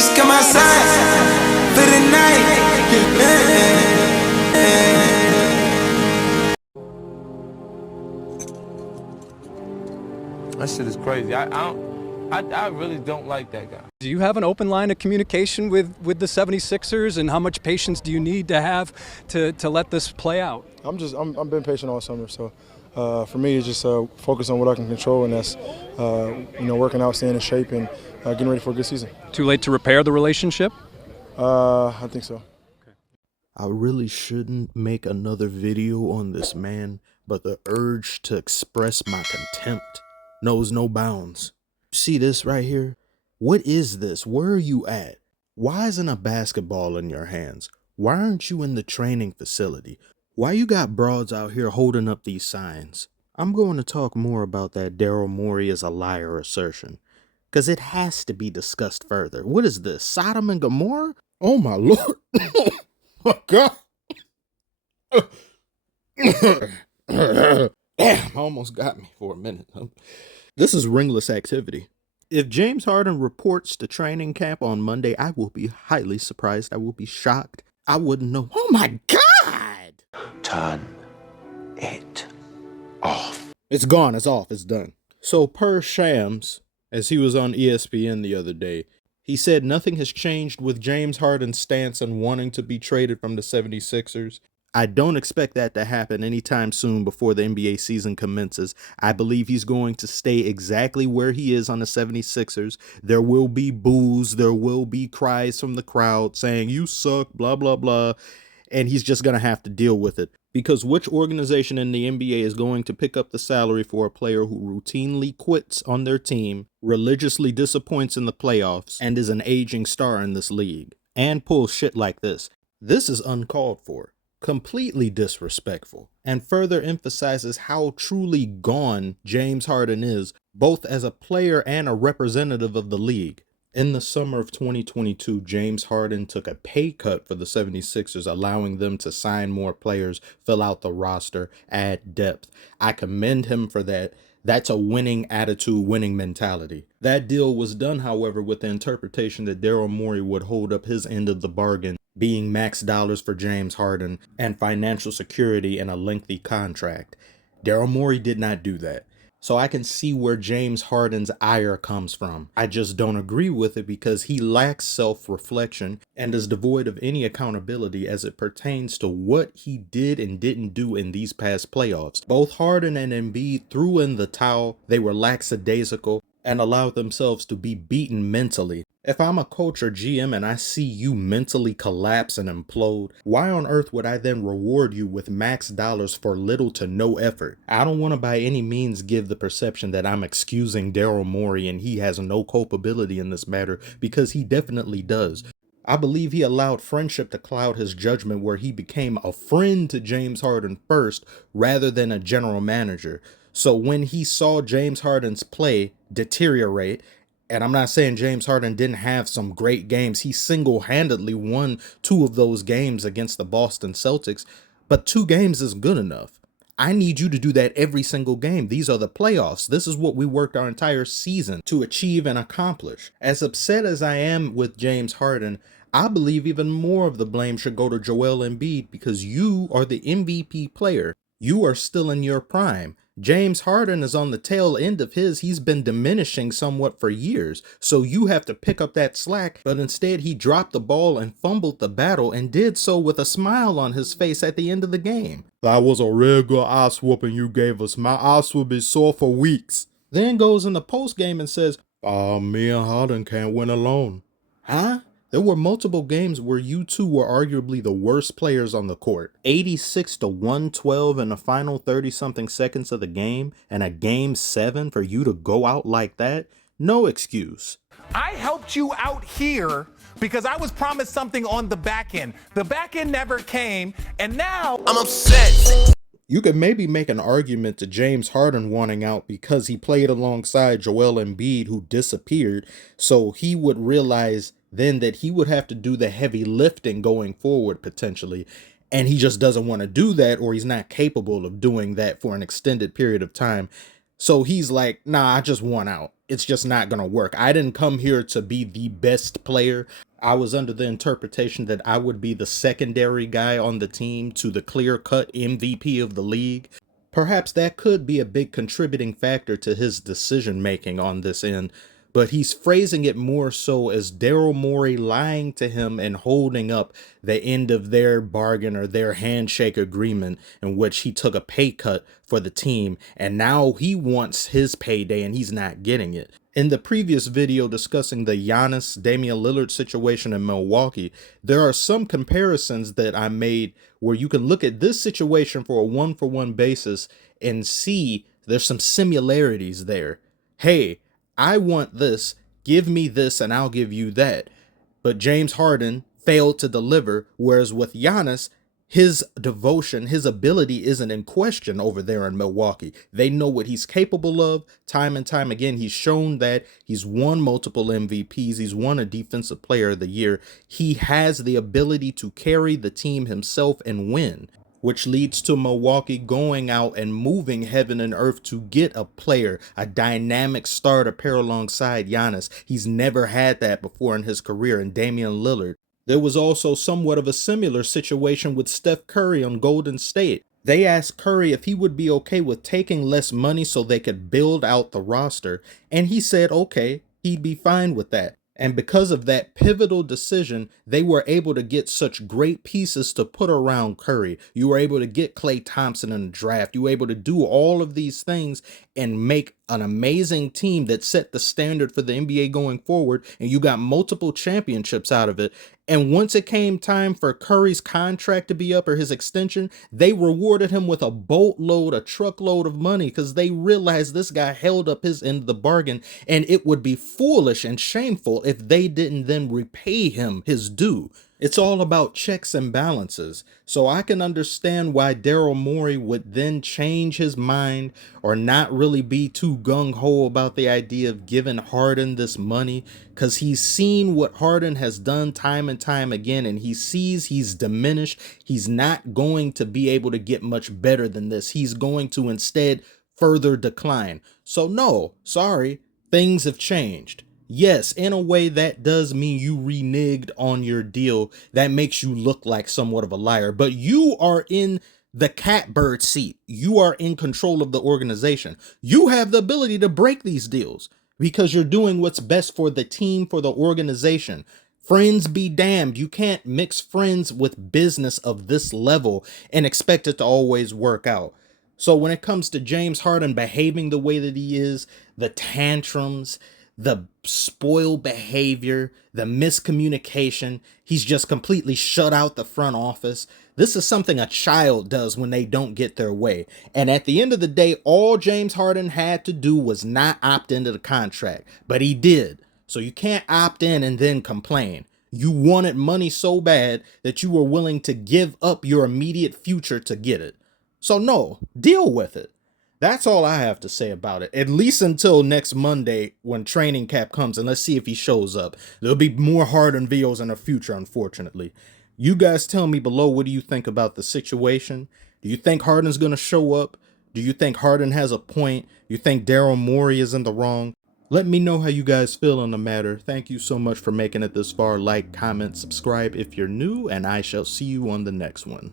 Just come outside for the night. That shit is crazy. I really don't like that guy. Do you have an open line of communication with the 76ers, and how much patience do you need to have to let this play out? I'm been patient all summer, so for me it's just focus on what I can control, and that's working out, staying in shape, and getting ready for a good season. Too late to repair the relationship? I think so. I really shouldn't make another video on this man, but the urge to express my contempt knows no bounds. See this right here? What is this? Where are you at? Why isn't a basketball in your hands? Why aren't you in the training facility? Why you got broads out here holding up these signs? I'm going to talk more about that Daryl Morey is a liar assertion, because it has to be discussed further. What is this, Sodom and Gomorrah? Oh my Lord. Oh God. Damn, almost got me for a minute. This is ringless activity. If James Harden reports to training camp on Monday, I will be highly surprised. I will be shocked. I wouldn't know. Oh my God! Turn it off. It's gone. It's off. It's done. So per Shams, as he was on ESPN the other day, he said nothing has changed with James Harden's stance on wanting to be traded from the 76ers. I don't expect that to happen anytime soon before the NBA season commences. I believe he's going to stay exactly where he is on the 76ers. There will be boos. There will be cries from the crowd saying, you suck, blah, blah, blah. And he's just going to have to deal with it. Because which organization in the NBA is going to pick up the salary for a player who routinely quits on their team, religiously disappoints in the playoffs, and is an aging star in this league, and pulls shit like this? This is uncalled for. Completely disrespectful, and further emphasizes how truly gone James Harden is, both as a player and a representative of the league. In the summer of 2022, James Harden took a pay cut for the 76ers, allowing them to sign more players, fill out the roster, add depth. I commend him for that. That's a winning attitude, winning mentality. That deal was done, however, with the interpretation that Daryl Morey would hold up his end of the bargain, being max dollars for James Harden and financial security in a lengthy contract. Daryl Morey did not do that. So I can see where James Harden's ire comes from. I just don't agree with it because he lacks self-reflection and is devoid of any accountability as it pertains to what he did and didn't do in these past playoffs. Both Harden and Embiid threw in the towel. They were lackadaisical and allowed themselves to be beaten mentally. If I'm a coach or GM and I see you mentally collapse and implode, why on earth would I then reward you with max dollars for little to no effort? I don't want to by any means give the perception that I'm excusing Daryl Morey and he has no culpability in this matter, because he definitely does. I believe he allowed friendship to cloud his judgment, where he became a friend to James Harden first rather than a general manager. So when he saw James Harden's play deteriorate, and I'm not saying James Harden didn't have some great games. He single-handedly won 2 of those games against the Boston Celtics, but 2 games is good enough. I need you to do that every single game. These are the playoffs. This is what we worked our entire season to achieve and accomplish. As upset as I am with James Harden, I believe even more of the blame should go to Joel Embiid, because you are the MVP player. You are still in your prime. James Harden is on the tail end of his. He's been diminishing somewhat for years, so you have to pick up that slack, but instead he dropped the ball and fumbled the battle, and did so with a smile on his face at the end of the game. That was a real good ass whooping you gave us. My ass will be sore for weeks. Then goes in the post game and says, me and Harden can't win alone. Huh? There were multiple games where you two were arguably the worst players on the court. 86 to 112 in the final 30-something seconds of the game, and a game 7 for you to go out like that? No excuse. I helped you out here because I was promised something on the back end. The back end never came, and now I'm upset. You could maybe make an argument to James Harden wanting out because he played alongside Joel Embiid, who disappeared, so he would realize then that he would have to do the heavy lifting going forward potentially, and he just doesn't want to do that, or he's not capable of doing that for an extended period of time. So he's like, nah, I just want out. It's just not going to work. I didn't come here to be the best player. I was under the interpretation that I would be the secondary guy on the team to the clear-cut MVP of the league. Perhaps that could be a big contributing factor to his decision-making on this end, but he's phrasing it more so as Daryl Morey lying to him and holding up the end of their bargain or their handshake agreement in which he took a pay cut for the team, and now he wants his payday and he's not getting it. In the previous video discussing the Giannis Damian Lillard situation in Milwaukee, there are some comparisons that I made where you can look at this situation for a one-for-one basis and see there's some similarities there. Hey, I want this, give me this, and I'll give you that. But James Harden failed to deliver, whereas with Giannis, his devotion, his ability isn't in question over there in Milwaukee. They know what he's capable of. Time and time again, he's shown that. He's won multiple MVPs. He's won a Defensive Player of the Year. He has the ability to carry the team himself and win, which leads to Milwaukee going out and moving heaven and earth to get a player, a dynamic star to pair alongside Giannis. He's never had that before in his career in Damian Lillard. There was also somewhat of a similar situation with Steph Curry on Golden State. They asked Curry if he would be okay with taking less money so they could build out the roster, and he said okay, he'd be fine with that. And because of that pivotal decision, they were able to get such great pieces to put around Curry. You were able to get Klay Thompson in the draft. You were able to do all of these things and make an amazing team that set the standard for the NBA going forward. And you got multiple championships out of it. And once it came time for Curry's contract to be up or his extension, they rewarded him with a boatload, a truckload of money because they realized this guy held up his end of the bargain, and it would be foolish and shameful if they didn't then repay him his due. It's all about checks and balances. So I can understand why Daryl Morey would then change his mind or not really be too gung-ho about the idea of giving Harden this money, because he's seen what Harden has done time and time again, and he sees he's diminished. He's not going to be able to get much better than this. He's going to instead further decline. So no, sorry, things have changed. Yes, in a way that does mean you reneged on your deal. That makes you look like somewhat of a liar, but you are in the catbird seat. You are in control of the organization. You have the ability to break these deals because you're doing what's best for the team, for the organization. Friends be damned. You can't mix friends with business of this level and expect it to always work out. So when it comes to James Harden behaving the way that he is, the tantrums, the spoiled behavior, the miscommunication, he's just completely shut out the front office. This is something a child does when they don't get their way. And at the end of the day, all James Harden had to do was not opt into the contract, but he did. So you can't opt in and then complain. You wanted money so bad that you were willing to give up your immediate future to get it. So no, deal with it. That's all I have to say about it, at least until next Monday when training camp comes, and let's see if he shows up. There'll be more Harden videos in the future, unfortunately. You guys tell me below, what do you think about the situation? Do you think Harden's going to show up? Do you think Harden has a point? You think Daryl Morey is in the wrong? Let me know how you guys feel on the matter. Thank you so much for making it this far. Like, comment, subscribe if you're new, and I shall see you on the next one.